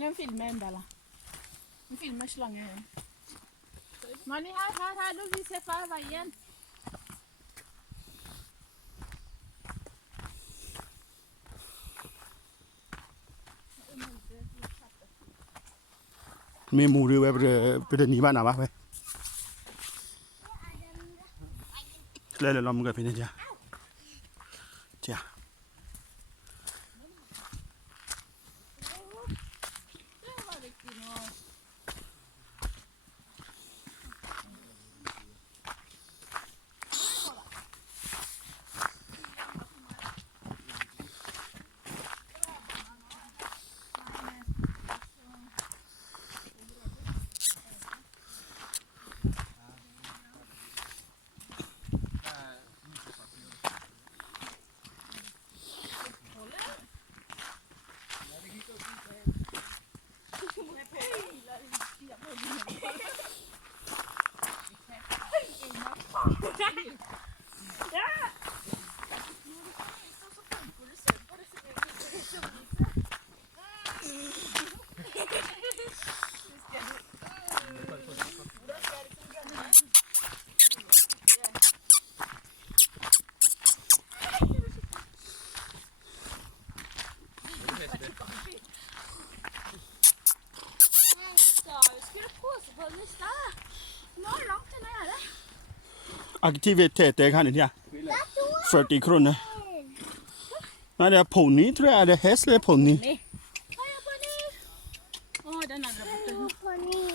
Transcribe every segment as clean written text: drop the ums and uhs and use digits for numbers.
Den filmer en der da. Den filmer slange. Mani, her, du viser fra veien.มีหมูด้วยไปเดินหนีบ้านnào bác vậy lên là lòng người phải nên chưa chưa aktivitet kan inte 40 kronor nej det är ponny tror jag det är häst eller ponny Den andra Pony.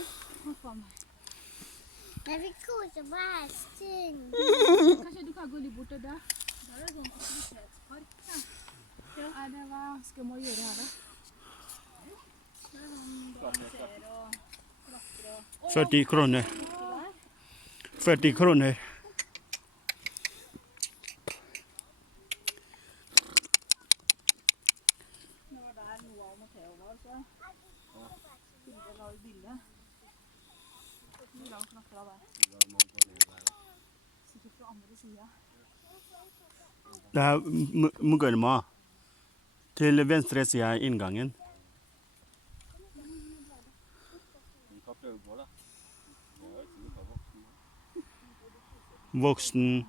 Jag vill kosa på hästen. Kanskje du kan gå litt bort til det. Der er det sånn aktivitetspark. Ja, det hva skal man gjøre her da? Det er sånn danser og klatre og... 40 kronor 40 kronor Nå var der Noah og Matteo var, så bildet la ut bildet. Hvor langt klatra der? Sikkert fra andre siden. det er Muggølma til venstre side av inngangen voksen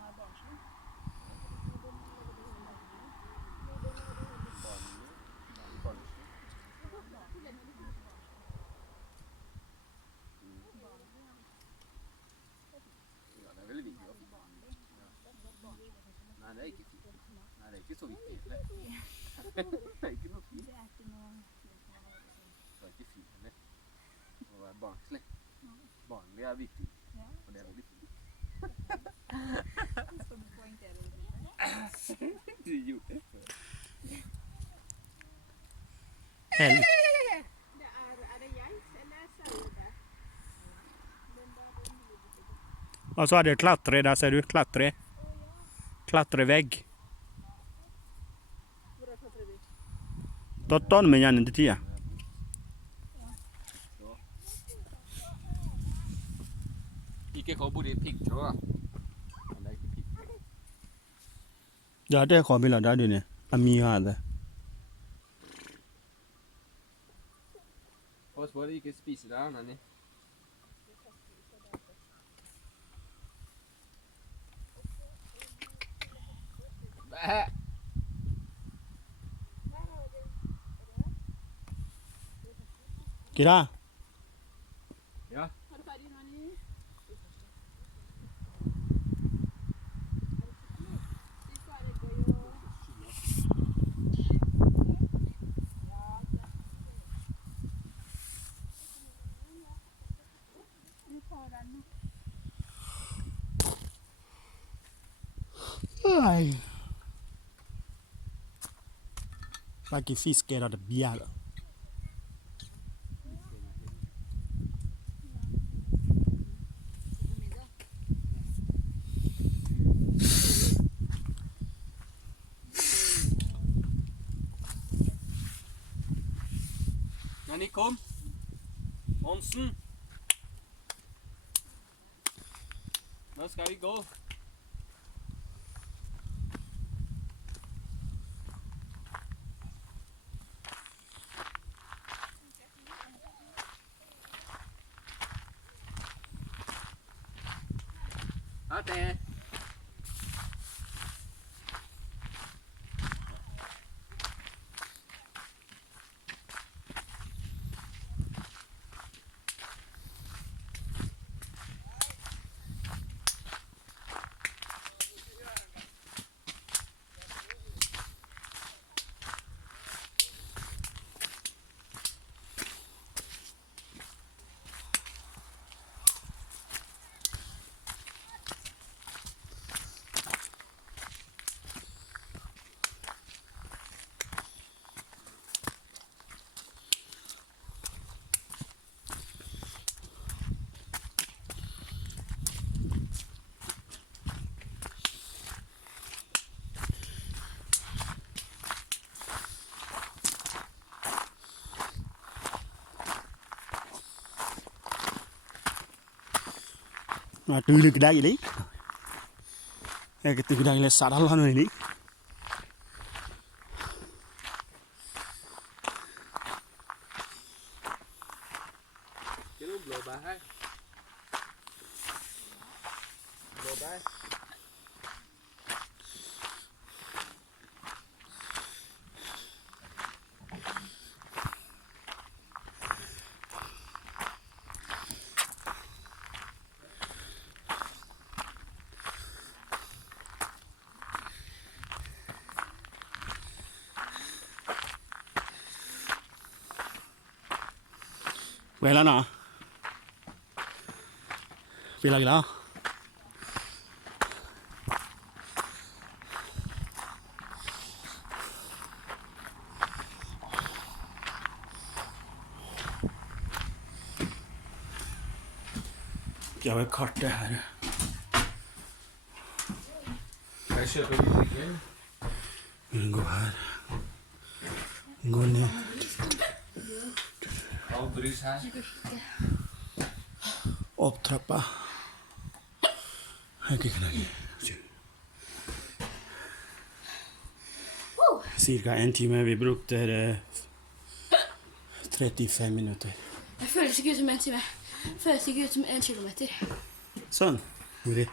Nei, det er ikke så viktig egentlig. Det er ikke noe fint. Det er ikke noe... Det er ikke fint heller. Det må være barnslig. Barnlig er viktig. Og det er veldig fint. Skal du poengtere det? Du gjorde det. hell Er det geit, eller sauer der? og så er det klatre der ser du klatrevegg Hvor er klatredyr? Totton med gjerne til tida Ikke gå borti piggtråd da. Men det er ikke piggtråd. ja detขอbilder der du ne ami har det Pass på at de ikke spiser deg, Nanny. Bæ! Gira Ja. Har du ferdig, Nanny? Ai. Lagi fisker ada biar. Nanny, kom! Monsen! Nå skal vi gå. Ha det. Mà từ được cái đây đấy. Cái từ đây là sát hal này đấy. Cái lúc lừa bà hay. Lừa bà. Về là nào? Về là cái đó. Jag vill kort det här. Jag köper mycket. Gå här. Gå ner. Aldrig här. Opp trappa. Ikke knagg. Cirka en time. Vi brukte 35 minutter. Det føles ikke ut som en time. Det føles ikke ut som 1 kilometer. Sånn. Hvor er det?